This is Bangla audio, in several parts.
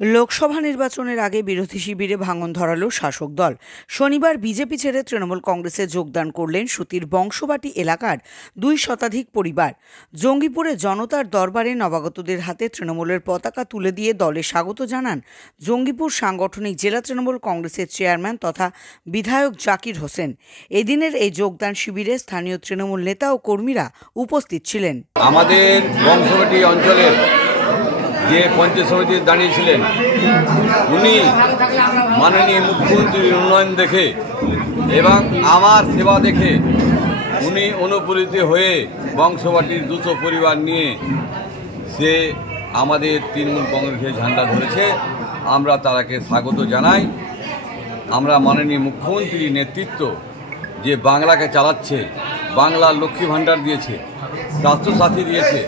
লোকসভা নির্বাচনের আগে বিরোধী শিবিরে ভাঙন ধরালো শাসক দল। শনিবার বিজেপি ছেড়ে তৃণমূল কংগ্রেসে যোগদান করলেন সুতির বংশবাটি এলাকার 2 শতাধিক পরিবার। জঙ্গিপুরে জনতার দরবারে নবাগতদের হাতে তৃণমূলের পতাকা তুলে দিয়ে দলে স্বাগত জানান জঙ্গিপুর সাংগঠনিক জেলা তৃণমূল কংগ্রেসের চেয়ারম্যান তথা বিধায়ক জাকির হোসেন। এদিনের এই যোগদান শিবিরে স্থানীয় তৃণমূল নেতা ও কর্মীরা উপস্থিত ছিলেন। আমাদের বংশবাটি অঞ্চলের যে পঞ্চায়েত সমিতি দাঁড়িয়েছিলেন, উনি মাননীয় মুখ্যমন্ত্রীর উন্নয়ন দেখে এবং আমার সেবা দেখে উনি অনুপ্রাণিত হয়ে বংশবাটির 200 পরিবার নিয়ে সে আমাদের তৃণমূল কংগ্রেসের ঝান্ডা ধরেছে। আমরা তারাকে স্বাগত জানাই। আমরা মাননীয় মুখ্যমন্ত্রীর নেতৃত্ব যে বাংলাকে চালাচ্ছে, বাংলার লক্ষ্মী ভাণ্ডার দিয়েছে, স্বাস্থ্যসাথী দিয়েছে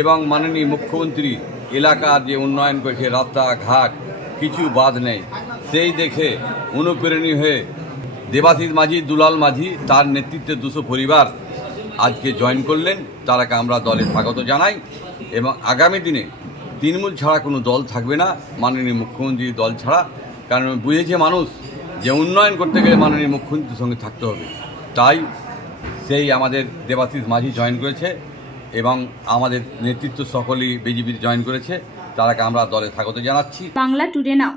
এবং মাননীয় মুখ্যমন্ত্রী এলাকার যে উন্নয়ন করেছে, রাস্তাঘাট কিছু বাদ নেই, সেই দেখে অনুপ্রেরণী হয়ে দেবাশিস মাঝি, দুলাল মাঝি তার নেতৃত্বে 200 পরিবার আজকে জয়েন করলেন। তারাকে আমরা দলে স্বাগত জানাই এবং আগামী দিনে তৃণমূল ছাড়া কোনো দল থাকবে না, মাননীয় মুখ্যমন্ত্রীর দল ছাড়া। কারণ বুঝেছে মানুষ যে উন্নয়ন করতে গেলে মাননীয় মুখ্যমন্ত্রীর সঙ্গে থাকতে হবে। তাই সেই আমাদের দেবাশিস মাঝি জয়েন করেছে এবং আমাদের নেতৃত্ব সকলেই বিজেপির জয়েন করেছে। তারাকে আমরা দলে স্বাগত জানাচ্ছি। বাংলা টুডে নাও।